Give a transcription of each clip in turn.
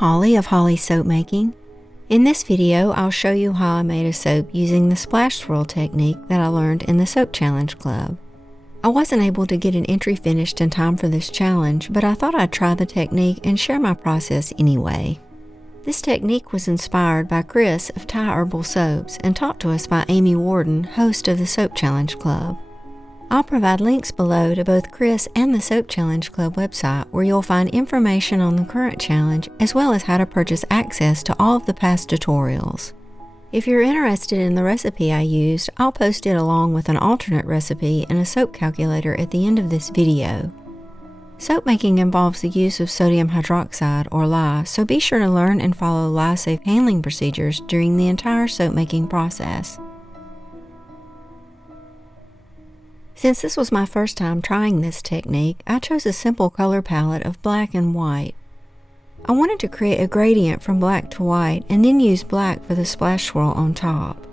Holly of Holly's Soapmaking. In this video, I'll show you how I made a soap using the splash swirl technique that I learned in the Soap Challenge Club. I wasn't able to get an entry finished in time for this challenge, but I thought I'd try the technique and share my process anyway. This technique was inspired by Kris of Herbal Soaps and taught to us by Amy Warden, host of the Soap Challenge Club. I'll provide links below to both Kris and the Soap Challenge Club website, where you'll find information on the current challenge as well as how to purchase access to all of the past tutorials. If you're interested in the recipe I used, I'll post it along with an alternate recipe and a soap calculator at the end of this video. Soap making involves the use of sodium hydroxide or lye, so be sure to learn and follow lye-safe handling procedures during the entire soap making process. Since this was my first time trying this technique, I chose a simple color palette of black and white. I wanted to create a gradient from black to white and then use black for the splash swirl on top.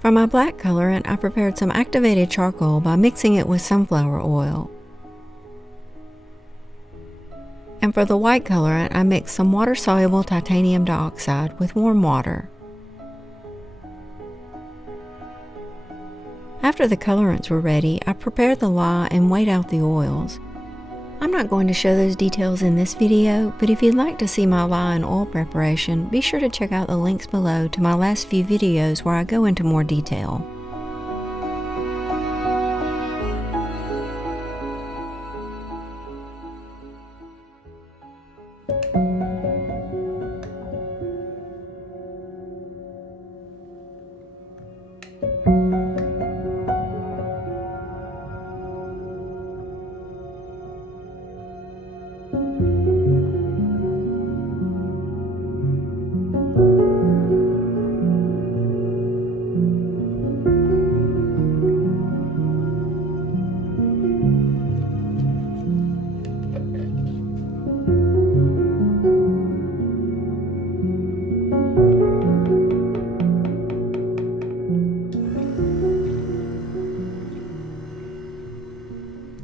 For my black colorant, I prepared some activated charcoal by mixing it with sunflower oil. And for the white colorant, I mixed some water-soluble titanium dioxide with warm water. After the colorants were ready, I prepared the lye and weighed out the oils. I'm not going to show those details in this video, but if you'd like to see my lye and oil preparation, be sure to check out the links below to my last few videos where I go into more detail.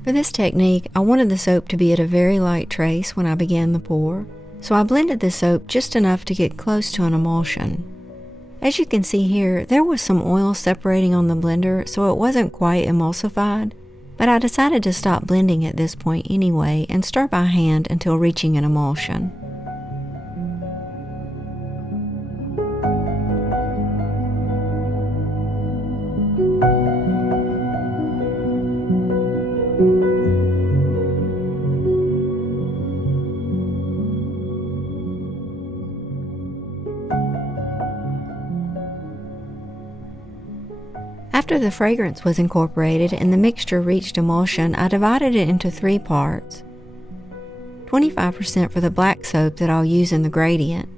For this technique, I wanted the soap to be at a very light trace when I began the pour, so I blended the soap just enough to get close to an emulsion. As you can see here, there was some oil separating on the blender, so it wasn't quite emulsified, but I decided to stop blending at this point anyway and stir by hand until reaching an emulsion. After the fragrance was incorporated and the mixture reached emulsion, I divided it into 3 parts. 25% for the black soap that I'll use in the gradient,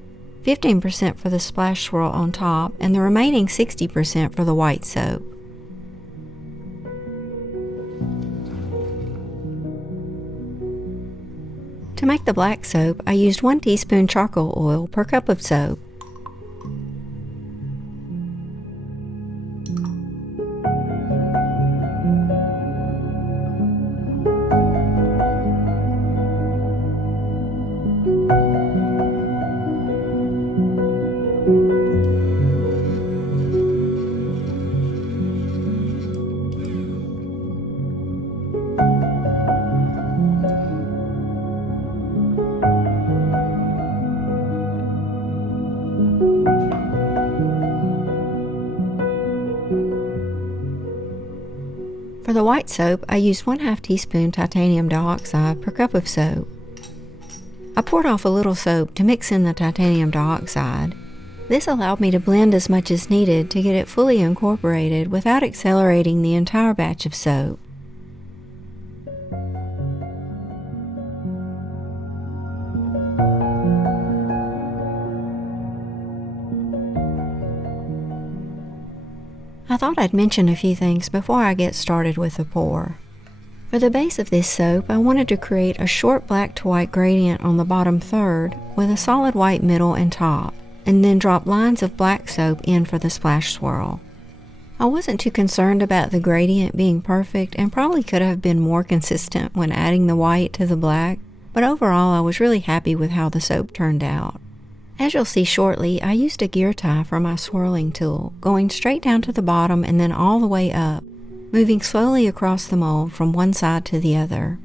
15% for the splash swirl on top, and the remaining 60% for the white soap. To make the black soap, I used 1 teaspoon charcoal oil per cup of soap. For the white soap, I used 1/2 teaspoon titanium dioxide per cup of soap. I poured off a little soap to mix in the titanium dioxide. This allowed me to blend as much as needed to get it fully incorporated without accelerating the entire batch of soap. I thought I'd mention a few things before I get started with the pour. For the base of this soap, I wanted to create a short black to white gradient on the bottom third with a solid white middle and top, and then drop lines of black soap in for the splash swirl. I wasn't too concerned about the gradient being perfect and probably could have been more consistent when adding the white to the black, but overall I was really happy with how the soap turned out. As you'll see shortly, I used a gear tie for my swirling tool, going straight down to the bottom and then all the way up, moving slowly across the mold from one side to the other.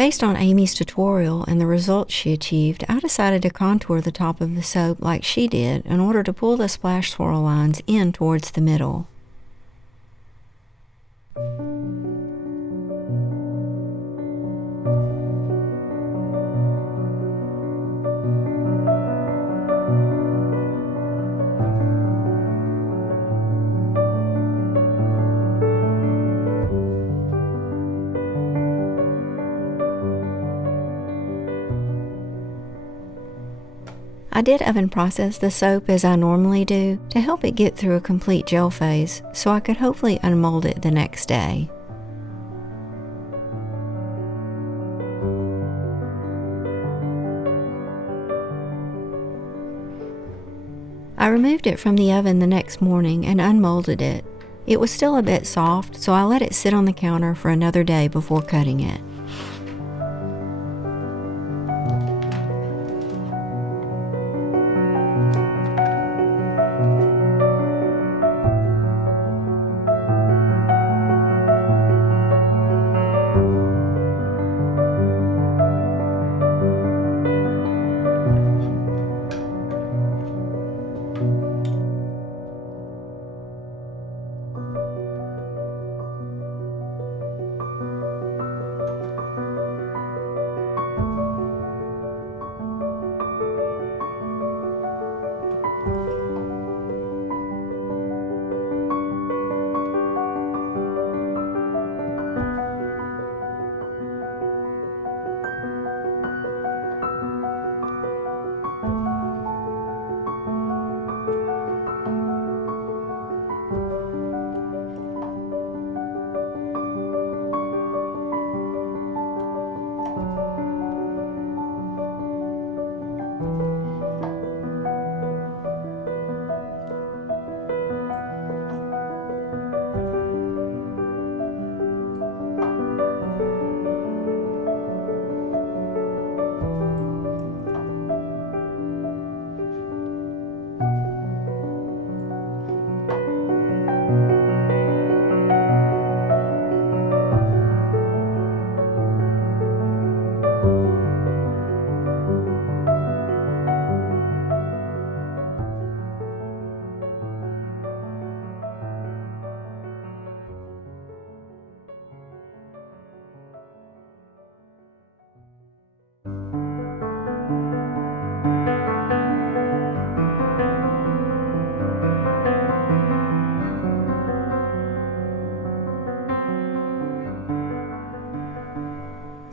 Based on Amy's tutorial and the results she achieved, I decided to contour the top of the soap like she did in order to pull the splash swirl lines in towards the middle. I did oven process the soap as I normally do to help it get through a complete gel phase so I could hopefully unmold it the next day. I removed it from the oven the next morning and unmolded it. It was still a bit soft, so I let it sit on the counter for another day before cutting it.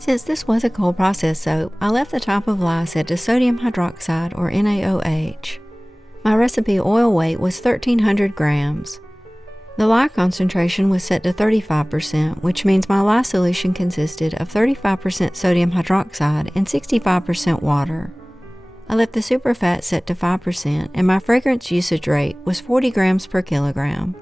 Since this was a cold process soap, I left the top of lye set to sodium hydroxide or NaOH. My recipe oil weight was 1,300 grams. The lye concentration was set to 35%, which means my lye solution consisted of 35% sodium hydroxide and 65% water. I left the superfat set to 5%, and my fragrance usage rate was 40 grams per kilogram.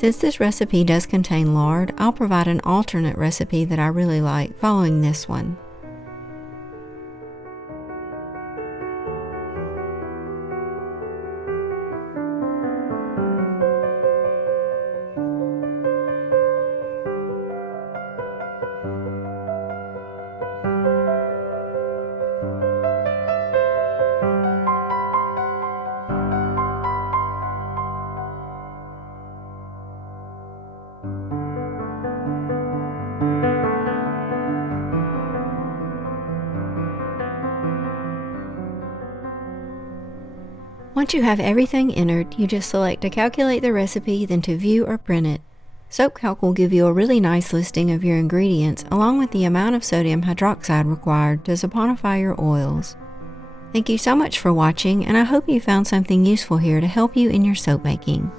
Since this recipe does contain lard, I'll provide an alternate recipe that I really like following this one. Once you have everything entered, you just select to calculate the recipe, then to view or print it. SoapCalc will give you a really nice listing of your ingredients along with the amount of sodium hydroxide required to saponify your oils. Thank you so much for watching, and I hope you found something useful here to help you in your soap making.